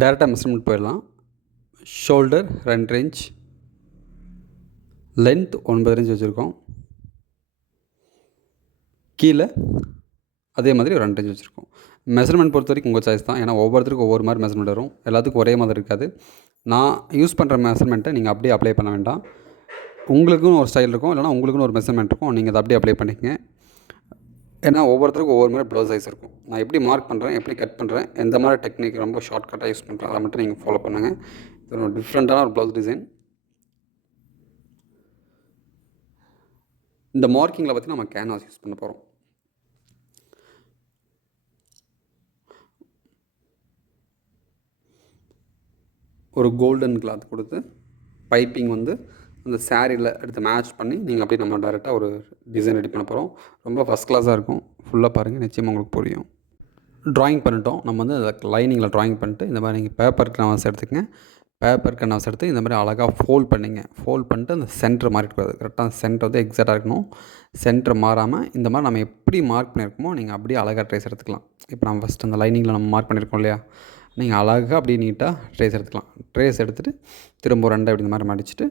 டேரெக்டாக மெஷர்மெண்ட் போயிடலாம். Shoulder 2 inch, length 9 inch வச்சுருக்கோம். கீழே அதே மாதிரி ஒரு 2 இன்ச் வச்சுருக்கோம். மெஷர்மெண்ட் பொறுத்த வரைக்கும் உங்கள் சாய்ஸ் தான். ஏன்னா ஒவ்வொருத்தருக்கும் ஒவ்வொரு மாதிரி மெஷர்மெண்ட் வரும். எல்லாத்துக்கும் ஒரே மாதிரி இருக்காது. நான் யூஸ் பண்ணுற மெஷர்மெண்ட்டை நீங்கள் அப்படியே அப்ளை பண்ண வேண்டாம். உங்களுக்குன்னு ஒரு ஸ்டைல் இருக்கும், இல்லைனா உங்களுக்குன்னு ஒரு மெஷர்மெண்ட் இருக்கும். நீங்கள் அதை அப்படியே அப்ளை பண்ணிக்கங்க. ஏன்னா ஒவ்வொருத்தருக்கும் ஒவ்வொரு மாதிரி ப்ளவுஸ் சைஸ் இருக்கும். நான் எப்படி மார்க் பண்ணுறேன், எப்படி கட் பண்ணுறேன், எந்த மாதிரி டெக்னிக் ரொம்ப ஷார்ட்கட்டாக யூஸ் பண்ணுறேன், அதை மட்டும் நீங்கள் ஃபாலோ பண்ணுங்கள். இது ஒரு டிஃப்ரெண்ட்டான ஒரு ப்ளவுஸ் டிசைன். இந்த மார்க்கிங்கில் பற்றி நம்ம கேன்வாஸ் யூஸ் பண்ண போகிறோம். ஒரு கோல்டன் கிளாத் கொடுத்து பைப்பிங் வந்து அந்த சாரியில் எடுத்து மேட்ச் பண்ணி நீங்கள் அப்படியே நம்ம டேரெக்டாக ஒரு டிசைன் ரெடி பண்ண போகிறோம். ரொம்ப ஃபஸ்ட் கிளாஸாக இருக்கும். ஃபுல்லாக பாருங்கள், நிச்சயமாக உங்களுக்கு புரியும். ட்ராயிங் பண்ணிட்டோம். நம்ம வந்து அதை லைனிங்கில் ட்ராயிங் பண்ணிட்டு இந்த மாதிரி நீங்கள் பேப்பர் கன்வாஸ் எடுத்துக்கங்க. பேப்பர் கன்வாஸ் எடுத்து இந்த மாதிரி அழகாக ஃபோல்ட் பண்ணிங்க. ஃபோல்ட் பண்ணிட்டு அந்த சென்டர் மாறிடக்கூடாது. கரெக்டாக அந்த சென்டர் வந்து எக்ஸாக்டாக இருக்கணும். சென்டர் மாறாமல் இந்த மாதிரி நம்ம எப்படி மார்க் பண்ணியிருக்கோமோ நீங்கள் அப்படியே அழகாக ட்ரேஸ் எடுத்துக்கலாம். இப்போ நம்ம ஃபஸ்ட் அந்த லைனிங்கில் நம்ம மார்க் பண்ணியிருக்கோம் இல்லையா, நீங்கள் அழகாக அப்படியே நீட்டாக ட்ரேஸ் எடுத்துக்கலாம். ட்ரேஸ் எடுத்துகிட்டு திரும்ப 2 அப்படி இந்த மாதிரி மடிச்சுட்டு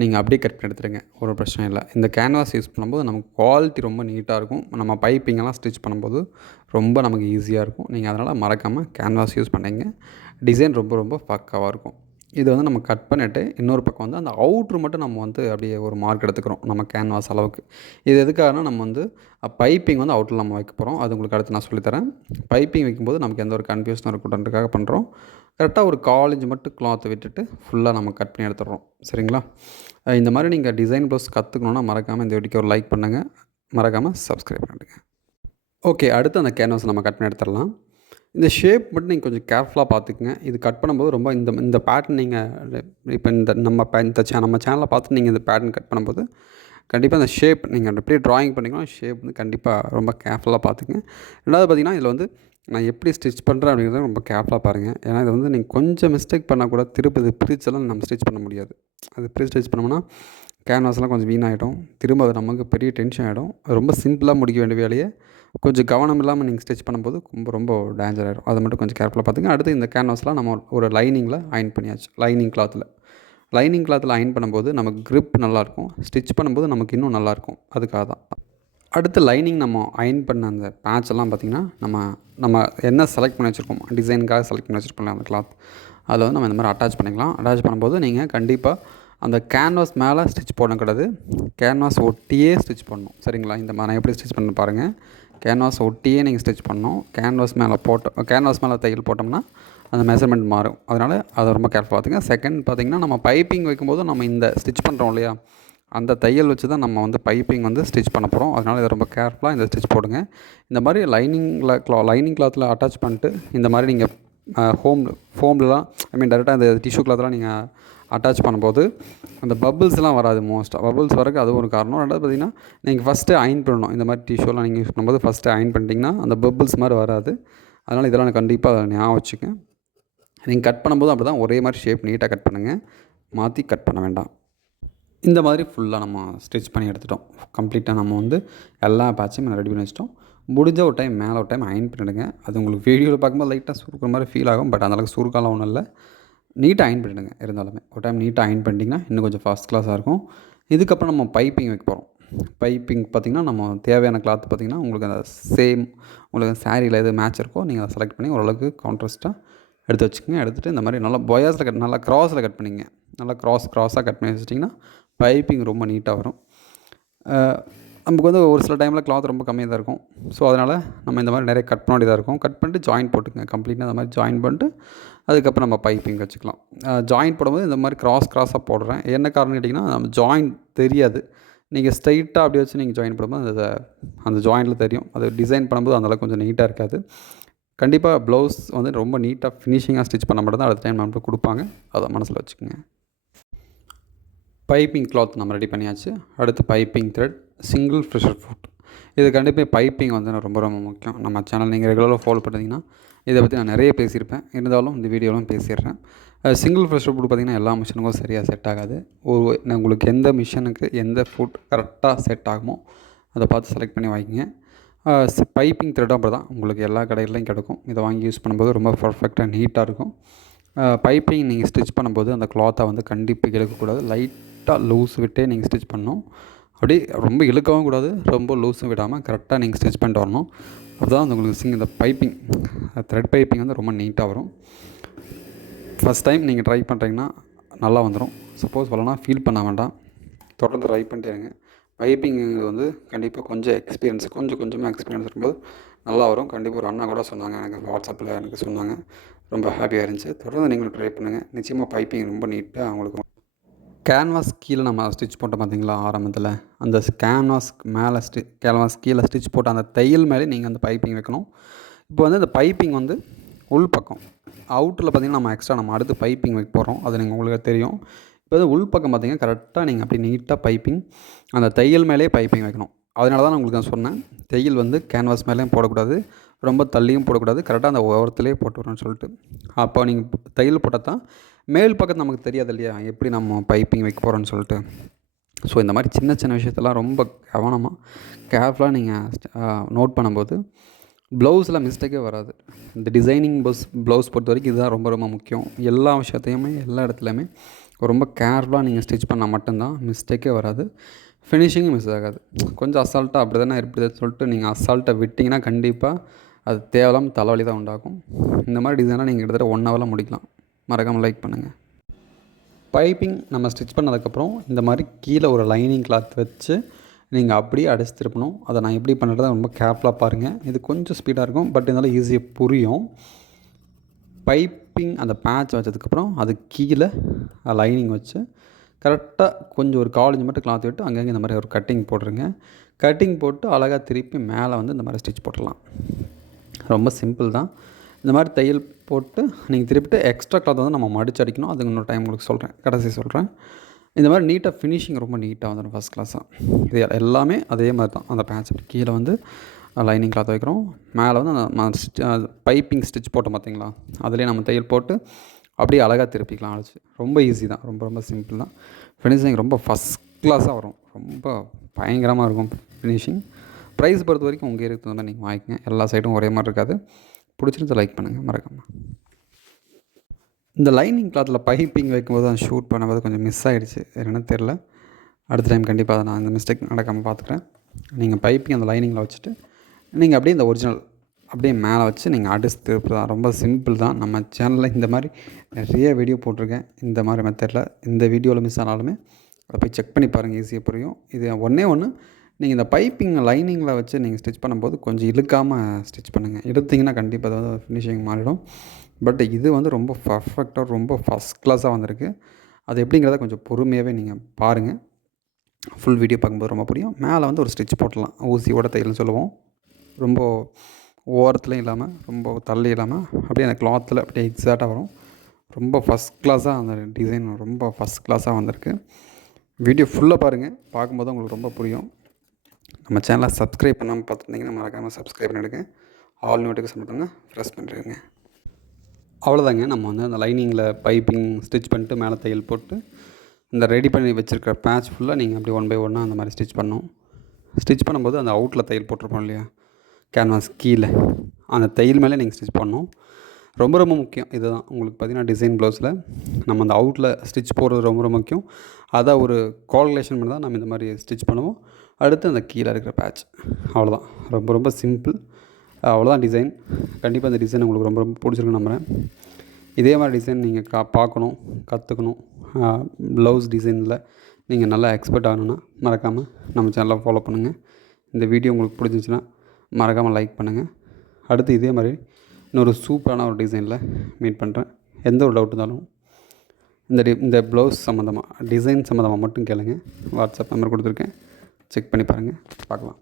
நீங்கள் அப்படியே கட் பண்ணி எடுத்துருங்க. ஒரு பிரச்சனை இல்லை. இந்த கேன்வாஸ் யூஸ் பண்ணும்போது நமக்கு குவாலிட்டி ரொம்ப நீட்டாக இருக்கும். நம்ம பைப்பிங்கெல்லாம் ஸ்டிச் பண்ணும்போது ரொம்ப நமக்கு ஈஸியாக இருக்கும். நீங்கள் அதனால் மறக்காமல் கேன்வாஸ் யூஸ் பண்ணிங்க. டிசைன் ரொம்ப ரொம்ப பக்காவாக இருக்கும். இது வந்து நம்ம கட் பண்ணிவிட்டு இன்னொரு பக்கம் வந்து அந்த அவுட்ரு மட்டும் நம்ம வந்து அப்படியே ஒரு மார்க் எடுத்துக்கிறோம் நம்ம கேன்வாஸ் அளவுக்கு. இது எதுக்காகனா நம்ம வந்து பைப்பிங் வந்து அவுட்டில் நம்ம வைக்க போகிறோம். அது உங்களுக்கு அடுத்து நான் சொல்லித்தரேன். பைப்பிங் வைக்கும்போது நமக்கு எந்த ஒரு கன்ஃபியூஷனும் இருக்கட்டும்ன்றதுக்காக பண்ணுறோம். கரெக்டாக ஒரு 1/4 இன்ச் மட்டும் கிளாத்தை விட்டுட்டு ஃபுல்லாக நம்ம கட் பண்ணி எடுத்துடுறோம். சரிங்களா? இந்த மாதிரி நீங்கள் டிசைன் ப்ளவுஸ் கற்றுக்கணுன்னா மறக்காமல் இந்த வீடியோக்கு ஒரு லைக் பண்ணுங்கள். மறக்காமல் சப்ஸ்கிரைப் பண்ணிடுங்க. ஓகே, அடுத்து அந்த கேன்வாஸை நம்ம கட் பண்ணி எடுத்துடலாம். இந்த ஷேப் மட்டும் நீங்கள் கொஞ்சம் கேர்ஃபுல்லாக பார்த்துக்குங்க. இது கட் பண்ணும்போது ரொம்ப இந்த பேட்டர்ன் நீங்கள் இப்போ நம்ம சேனலை பார்த்து நீங்கள் இந்த பேட்டர்ன் கட் பண்ணும்போது கண்டிப்பாக அந்த ஷேப் நீங்கள் எப்படி ட்ராயிங் பண்ணிக்கணும், ஷேப் வந்து கண்டிப்பாக ரொம்ப கேர்ஃபுல்லாக பார்த்துக்குங்க. ரெண்டாவது பார்த்திங்கன்னா இதில் வந்து நான் எப்படி ஸ்டிச் பண்ணுறேன் அப்படிங்கிறத ரொம்ப கேர்ஃபுல்லாக பாருங்கள். ஏன்னா இது வந்து நீங்கள் கொஞ்சம் மிஸ்டேக் பண்ணால் கூட திருப்பி இது பிரிச்செல்லாம் நம்ம ஸ்டிச் பண்ண முடியாது. அது ஸ்டிச் பண்ணோம்னா கேன்வாஸ்லாம் கொஞ்சம் வீணாகிடும். திரும்ப அது நமக்கு பெரிய டென்ஷன் ஆகிடும். ரொம்ப சிம்பிளாக முடிக்க வேண்டிய வேலையை கொஞ்சம் கவனம் இல்லாமல் நீங்கள் ஸ்டிச் பண்ணும்போது ரொம்ப டேஞ்சர் ஆகிடும். அதை மட்டும் கொஞ்சம் கேர்ஃபுல்லாக பார்த்துங்க. அடுத்து இந்த கேன்வாஸ்லாம் நம்ம ஒரு லைனிங்கில் அயன் பண்ணியாச்சு. லைனிங் கிளாத்தில் அயன் பண்ணும்போது நமக்கு க்ரிப் நல்லாயிருக்கும். ஸ்டிச் பண்ணும்போது நமக்கு இன்னும் நல்லாயிருக்கும். அதுக்காக தான். அடுத்து லைனிங் நம்ம அயன் பண்ண அந்த பேட்செல்லாம் பார்த்திங்கன்னா நம்ம என்ன செலக்ட் பண்ணி வச்சுருக்கோம், டிசைனுக்காக செலக்ட் பண்ணி வச்சுருப்போம் அந்த கிளாத், அதில் வந்து நம்ம இந்த மாதிரி அட்டாச் பண்ணிக்கலாம். அட்டாச் பண்ணும்போது நீங்கள் கண்டிப்பாக அந்த கேன்வாஸ் மேலே ஸ்டிச் போடக்கூடாது. கேன்வாஸ் ஒட்டியே ஸ்டிச் பண்ணணும். சரிங்களா? இந்த மாதிரி நான் எப்படி ஸ்டிச் பண்ண பாருங்கள். கேன்வாஸ் ஒட்டியே நீங்கள் ஸ்டிச் பண்ணணும். கேன்வாஸ் மேலே தையல் போட்டோம்னா அந்த மெஷர்மெண்ட் மாறும். அதனால் அதை ரொம்ப கேர்ஃபுல்லாக பார்த்துங்க. செகண்ட் பார்த்திங்கன்னா நம்ம பைப்பிங் வைக்கும்போது நம்ம இந்த ஸ்டிச் பண்ணுறோம் இல்லையா, அந்த தையல் வச்சு தான் நம்ம வந்து பைப்பிங் வந்து ஸ்டிச் பண்ண போகிறோம். அதனால் இதை ரொம்ப கேர்ஃபுல்லாக இந்த ஸ்டிச் போடுங்க. இந்த மாதிரி லைனிங் கிளாத்தில் அட்டாச் பண்ணிட்டு இந்த மாதிரி நீங்கள் ஃபோம்லலாம் டேரெக்டாக இந்த டிஷ்யூ கிளாத்லாம் நீங்கள் அட்டாச் பண்ணும்போது அந்த பபிள்ஸ்லாம் வராது. மோஸ்ட்டாக பபிள்ஸ் வரக்கு அது ஒரு காரணம். ரெண்டாவது பார்த்திங்கன்னா நீங்கள் ஃபஸ்ட்டு அயன் பண்ணணும். இந்த மாதிரி டிஷ்யூலாம் நீங்கள் யூஸ் பண்ணும்போது ஃபஸ்ட்டு அயன் பண்ணிட்டிங்கன்னா அந்த பபிள்ஸ் மாதிரி வராது. அதனால் இதெல்லாம் கண்டிப்பாக ஞாபகம் வச்சுக்க. நீங்கள் கட் பண்ணும்போது அப்படி தான் ஒரே மாதிரி ஷேப் நீட்டாக கட் பண்ணுங்கள். மாற்றி கட் பண்ண வேண்டாம். இந்த மாதிரி ஃபுல்லாக நம்ம ஸ்டிச் பண்ணி எடுத்துட்டோம். கம்ப்ளீட்டாக நம்ம வந்து எல்லா பேட்சையும் ரெடி பண்ணி வச்சிட்டோம். முடிஞ்ச ஒரு டைம் மேலே ஒரு டைம் அயன் பண்ணிவிடுங்க. அது உங்களுக்கு வீடியோவில் பார்க்கும்போது லைட்டாக சுருக்கிற மாதிரி ஃபீல் ஆகும். பட் அந்தளவுக்கு சுருக்காலாம் ஒன்றும் இல்லை. நீட்டாக அயன் பண்ணிவிடுங்க. இருந்தாலுமே ஒரு டைம் நீட்டாக அயன் பண்ணிட்டிங்கன்னா இன்னும் கொஞ்சம் ஃபஸ்ட் கிளாஸாக இருக்கும். இதுக்கப்புறம் நம்ம பைப்பிங் வைக்க போகிறோம். பைப்பிங் பார்த்திங்கன்னா நம்ம தேவையான கிளாத் பார்த்திங்கன்னா உங்களுக்கு அந்த உங்களுக்கு சாரியில் எது மேட்ச் இருக்கோ நீங்கள் அதை செலக்ட் பண்ணி ஓரளவுக்கு கான்ட்ராஸ்ட்டாக எடுத்து வச்சுக்கோங்க. எடுத்துகிட்டு இந்த மாதிரி நல்லா பொயாஸில் நல்லா க்ராஸில் கட் பண்ணிங்க. நல்லா க்ராஸாக கட் பண்ணி வச்சிட்டிங்கன்னா பைப்பிங் ரொம்ப நீட்டாக வரும். நமக்கு வந்து ஒரு சில டைமில் கிளாத் ரொம்ப கம்மியாக தான் இருக்கும். ஸோ அதனால் நம்ம இந்த மாதிரி நிறைய கட் பண்ண வேண்டியதாக இருக்கும். கட் பண்ணிட்டு ஜாயின் போட்டுங்க. கம்ப்ளீட்டாக அந்த மாதிரி ஜாயின் பண்ணிட்டு அதுக்கப்புறம் நம்ம பைப்பிங் வச்சுக்கலாம். ஜாயின் போடும்போது இந்த மாதிரி க்ராஸாக போடுறேன். என்ன காரணம் கேட்டிங்கன்னா நம்ம ஜாயின் தெரியாது. நீங்கள் ஸ்ட்ரைட்டாக அப்படி வச்சு நீங்கள் ஜாயின் போடும்போது அந்த ஜாயிண்டில் தெரியும். அது டிசைன் பண்ணும்போது அந்தளவுக்கு கொஞ்சம் நீட்டாக இருக்காது. கண்டிப்பாக ப்ளவுஸ் வந்து ரொம்ப நீட்டாக ஃபினிஷிங்காக ஸ்டிச் பண்ண மட்டும் தான் அடுத்த டைம் நம்மளுக்கு கொடுப்பாங்க. அதை மனசில் வச்சுக்கோங்க. பைப்பிங் கிளாத் நம்ம ரெடி பண்ணியாச்சு. அடுத்து piping thread, single pressure food. இது கண்டிப்பாக பைப்பிங் வந்து ரொம்ப ரொம்ப முக்கியம். நம்ம சேனல் நீங்கள் ரெகுலராக ஃபாலோ பண்ணிங்கன்னா இதை பற்றி நான் நிறைய பேசியிருப்பேன். இருந்தாலும் இந்த வீடியோலாம் பேசிடுறேன். சிங்கிள் ப்ரெஷர் ஃபுட் பார்த்திங்கன்னா எல்லா மிஷினுக்கும் சரியாக செட் ஆகாது. உங்களுக்கு எந்த மிஷினுக்கு எந்த ஃபுட் கரெக்டாக செட் ஆகுமோ அதை பார்த்து செலக்ட் பண்ணி வாங்கிங்க. பைப்பிங் த்ரெட்டும் அப்படி தான் உங்களுக்கு எல்லா கடையிலையும் கிடைக்கும். இதை வாங்கி யூஸ் பண்ணும்போது ரொம்ப பர்ஃபெக்டாக நீட்டாக இருக்கும். பைப்பிங் நீங்கள் ஸ்டிச் பண்ணும்போது அந்த கிளாத்தை வந்து கண்டிப்பாக இழுக்கக்கூடாது. லைட்டாக லூஸ் விட்டே நீங்கள் ஸ்டிச் பண்ணணும். அப்படியே ரொம்ப இழுக்கவும் கூடாது, ரொம்ப லூஸும் விடாமல் கரெக்டாக நீங்கள் ஸ்டிச் பண்ணிட்டு வரணும். அதுதான் உங்களுக்கு இந்த பைப்பிங் த்ரெட் பைப்பிங் வந்து ரொம்ப நீட்டாக வரும். ஃபஸ்ட் டைம் நீங்கள் ட்ரை பண்ணுறீங்கன்னா நல்லா வந்துடும். சப்போஸ் வரலனா ஃபீல் பண்ண வேண்டாம், தொடர்ந்து ட்ரை பண்ணிட்டே இருங்க. பைப்பிங் வந்து கண்டிப்பாக கொஞ்சம் எக்ஸ்பீரியன்ஸ் கொஞ்சமாக எக்ஸ்பீரியன்ஸ் இருக்கும்போது நல்லா வரும். கண்டிப்பாக ஒரு அண்ணா கூட சொன்னாங்க, எனக்கு வாட்ஸ்அப்பில் எனக்கு சொன்னாங்க, ரொம்ப ஹாப்பியாக இருந்துச்சு. தொடர்ந்து நீங்களும் ட்ரை பண்ணுங்கள். நிச்சயமாக பைப்பிங் ரொம்ப நீட்டாக அவங்களுக்கு. கேன்வாஸ் கீழே நம்ம ஸ்டிச் போட்டோம் பார்த்தீங்களா ஆரம்பத்தில், அந்த கேன்வாஸ்க்கு மேலே கேன்வாஸ் கீழே ஸ்டிச் போட்ட அந்த தையல் மேலே நீங்கள் அந்த பைப்பிங் வைக்கணும். இப்போ வந்து அந்த பைப்பிங் வந்து உள் பக்கம் அவுட்டில் பார்த்திங்கன்னா நம்ம எக்ஸ்ட்ரா நம்ம அடுத்து பைப்பிங் வைக்க போகிறோம், அது உங்களுக்கு தெரியும். இப்போ வந்து உள் பக்கம் பார்த்திங்கன்னா கரெக்டாக நீங்கள் அப்படி நீட்டாக பைப்பிங் அந்த தையல் மேலே பைப்பிங் வைக்கணும். அதனால தான் நான் உங்களுக்கு நான் சொன்னேன், தையல் வந்து கேன்வாஸ் மேலேயும் போடக்கூடாது, ரொம்ப தள்ளியும் போடக்கூடாது, கரெக்டாக அந்த ஓரத்துலேயே போட்டு வரணும்னு சொல்லிட்டு. அப்போ நீங்கள் தையல் போட்டால் தான் மேல் பக்கத்து நமக்கு தெரியாது இல்லையா, எப்படி நம்ம பைப்பிங் வைக்க போகிறோன்னு சொல்லிட்டு. ஸோ இந்த மாதிரி சின்ன சின்ன விஷயத்தெல்லாம் ரொம்ப கவனமாக கேர்ஃபுல்லாக நீங்கள் நோட் பண்ணும்போது ப்ளவுஸில் மிஸ்டேக்கே வராது. இந்த டிசைனிங் ப்ளவுஸ் பொறுத்த வரைக்கும் இதுதான் ரொம்ப ரொம்ப முக்கியம். எல்லா விஷயத்தையுமே எல்லா இடத்துலையுமே ரொம்ப கேர்ஃபுல்லாக நீங்கள் ஸ்டிச் பண்ணால் மட்டும்தான் மிஸ்டேக்கே வராது, ஃபினிஷிங்கும் மிஸ் ஆகாது. கொஞ்சம் அசால்ட்டாக அப்படி தானே இப்படிதான் சொல்லிட்டு நீங்கள் அசால்ட்டாக விட்டிங்கன்னா கண்டிப்பாக அது தேவையில்லாமல் தலைவலி தான் உண்டாகும். இந்த மாதிரி டிசைனாக நீங்கள் கிட்டத்தட்ட 1 ஹவரில் முடிக்கலாம். மறக்காமல் லைக் பண்ணுங்கள். பைப்பிங் நம்ம ஸ்டிச் பண்ணதுக்கப்புறம் இந்த மாதிரி கீழே ஒரு லைனிங் கிளாத் வச்சு நீங்கள் அப்படியே அடிச்சு திருப்பணும். அதை நான் எப்படி பண்ணுறதை ரொம்ப கேர்ஃபுல்லாக பாருங்கள். இது கொஞ்சம் ஸ்பீடாக இருக்கும், பட் இருந்தாலும் ஈஸியாக புரியும். பைப்பிங் அந்த பேட்ச் வச்சதுக்கப்புறம் அது கீழே லைனிங் வச்சு கரெக்டாக கொஞ்சம் ஒரு 1/4 இன்ச் மட்டும் கிளாத் விட்டு அங்கங்கே இந்த மாதிரி ஒரு கட்டிங் போட்டுருங்க. கட்டிங் போட்டு அழகாக திருப்பி மேலே வந்து இந்த மாதிரி ஸ்டிச் போட்டுடலாம். ரொம்ப சிம்பிள் தான். இந்த மாதிரி தையல் போட்டு நீங்கள் திருப்பிட்டு எக்ஸ்ட்ரா கிளாத் வந்து நம்ம மடிச்சு அடிக்கணும். அது இன்னொரு டைம் உங்களுக்கு சொல்கிறேன், கடைசி சொல்கிறேன். இந்த மாதிரி நீட்டாக ஃபினிஷிங் ரொம்ப நீட்டாக வந்துடும், ஃபஸ்ட் கிளாஸாக. இது எல்லாமே அதே மாதிரி தான். அந்த பேட்ச் கீழே வந்து லைனிங் கிளாத் வைக்கிறோம், மேலே வந்து அந்த பைப்பிங் ஸ்டிச் போட்டோம் பார்த்தீங்களா, அதுலேயே நம்ம தையல் போட்டு அப்படியே அழகாக திருப்பிக்கலாம் அழைச்சி. ரொம்ப ஈஸி தான், ரொம்ப ரொம்ப சிம்பிள் தான். ஃபினிஷிங் ரொம்ப ஃபஸ்ட் கிளாஸாக வரும், ரொம்ப பயங்கரமாக இருக்கும் ஃபினிஷிங். ப்ரைஸ் பொறுத்த வரைக்கும் உங்கள் ஏரியாவுக்கு தகுந்த மாதிரி நீங்கள் வாங்கிக்கங்க. எல்லா சைடும் ஒரே மாதிரி இருக்காது. பிடிச்சிருந்து லைக் பண்ணுங்கள் மறக்காமல். இந்த லைனிங் கிளாத்தில் பைப்பிங் வைக்கும்போது அந்த ஷூட் பண்ணும்போது கொஞ்சம் மிஸ் ஆகிடுச்சு, என்னென்னு தெரில. அடுத்த டைம் கண்டிப்பாக அதை நான் இந்த மிஸ்டேக் நடக்காமல் பார்த்துக்கிறேன். நீங்கள் பைப்பிங் அந்த லைனிங்கில் வச்சுட்டு நீங்கள் அப்படியே இந்த ஒரிஜினல் அப்படியே மேலே வச்சு நீங்கள் அடிச்சு திருப்பி தான். ரொம்ப சிம்பிள் தான். நம்ம சேனலில் இந்த மாதிரி நிறைய வீடியோ போட்டிருக்கேன் இந்த மாதிரி மெத்தடில். இந்த வீடியோவில் மிஸ் ஆனாலுமே அதை போய் செக் பண்ணி பாருங்கள், ஈஸியாக புரியும். இது ஒன்று நீங்கள் இந்த பைப்பிங் லைனிங்கில் வச்சு நீங்கள் ஸ்டிச் பண்ணும்போது கொஞ்சம் இழுக்காமல் ஸ்டிச் பண்ணுங்கள். இழுத்திங்கன்னா கண்டிப்பாக அது வந்து ஃபினிஷிங் மாறிடும். பட் இது வந்து ரொம்ப பர்ஃபெக்டாக ரொம்ப ஃபஸ்ட் கிளாஸாக வந்திருக்கு. அது எப்படிங்கிறத கொஞ்சம் பொறுமையாகவே நீங்கள் பாருங்கள். ஃபுல் வீடியோ பார்க்கும்போது ரொம்ப புரியும். மேலே வந்து ஒரு ஸ்டிச் போட்டலாம், ஊசியோட தையல்னு சொல்லுவோம். ரொம்ப ஓரத்துலையும் இல்லாமல் ரொம்ப தள்ளி இல்லாமல் அப்படியே அந்த கிளாத்தில் அப்படியே எக்ஸாக்டாக வரும். ரொம்ப ஃபஸ்ட் கிளாஸாக அந்த டிசைன் ரொம்ப ஃபஸ்ட் கிளாஸாக வந்திருக்கு. வீடியோ ஃபுல்லாக பாருங்கள், பார்க்கும்போது உங்களுக்கு ரொம்ப புரியும். நம்ம சேனலை சப்ஸ்கிரைப் பண்ணாமல் பார்த்துருந்தீங்கன்னா மறக்காமல் சப்ஸ்கிரைப் பண்ணிவிடுங்க. ஆல் நோட்டிஃபிகேஷன் பட்டனை ப்ரெஸ் பண்ணிடுங்க. அவ்வளோதாங்க. நம்ம வந்து அந்த லைனிங்கில் பைப்பிங் ஸ்டிச் பண்ணிட்டு மேலே தையல் போட்டு இந்த ரெடி பண்ணி வச்சுருக்கிற பேட்ச் ஃபுல்லாக நீங்கள் அப்படி 1 பை 1 அந்த மாதிரி ஸ்டிச் பண்ணணும். ஸ்டிச் பண்ணும்போது அந்த அவுட்டில் தையல் போட்டிருப்போம் இல்லையா, கேன்வாஸ் கீழே அந்த தையல் மேலே நீங்கள் ஸ்டிச் பண்ணணும். ரொம்ப ரொம்ப முக்கியம் இதுதான். உங்களுக்கு பார்த்திங்கன்னா டிசைன் ப்ளவுஸில் நம்ம அந்த அவுட்டில் ஸ்டிச் போடுறது ரொம்ப ரொம்ப முக்கியம். அதை ஒரு கால்குலேஷன் பண்ணி தான் நம்ம இந்த மாதிரி ஸ்டிச் பண்ணுவோம். அடுத்து அந்த கீழே இருக்கிற பேட்ச், அவ்வளோதான். ரொம்ப ரொம்ப சிம்பிள், அவ்வளோதான் டிசைன். கண்டிப்பாக இந்த டிசைன் உங்களுக்கு ரொம்ப ரொம்ப பிடிச்சிருக்குன்னு நம்புகிறேன். இதே மாதிரி டிசைன் நீங்கள் பார்க்கணும், கற்றுக்கணும், ப்ளவுஸ் டிசைனில் நீங்கள் நல்லா எக்ஸ்பர்ட் ஆகணுன்னா மறக்காமல் நம்ம சேனலை ஃபாலோ பண்ணுங்கள். இந்த வீடியோ உங்களுக்கு பிடிச்சிருந்துச்சின்னா மறக்காமல் லைக் பண்ணுங்கள். அடுத்து இதே மாதிரி இன்னொரு சூப்பரான ஒரு டிசைனில் மீட் பண்ணுறேன். எந்த ஒரு டவுட் இருந்தாலும் இந்த ப்ளவுஸ் சம்மந்தமாக டிசைன் சம்மந்தமாக மட்டும் கேளுங்க. வாட்ஸ்அப் நம்பர் கொடுத்துருக்கேன், செக் பண்ணி பாருங்கள், பார்க்கலாம்.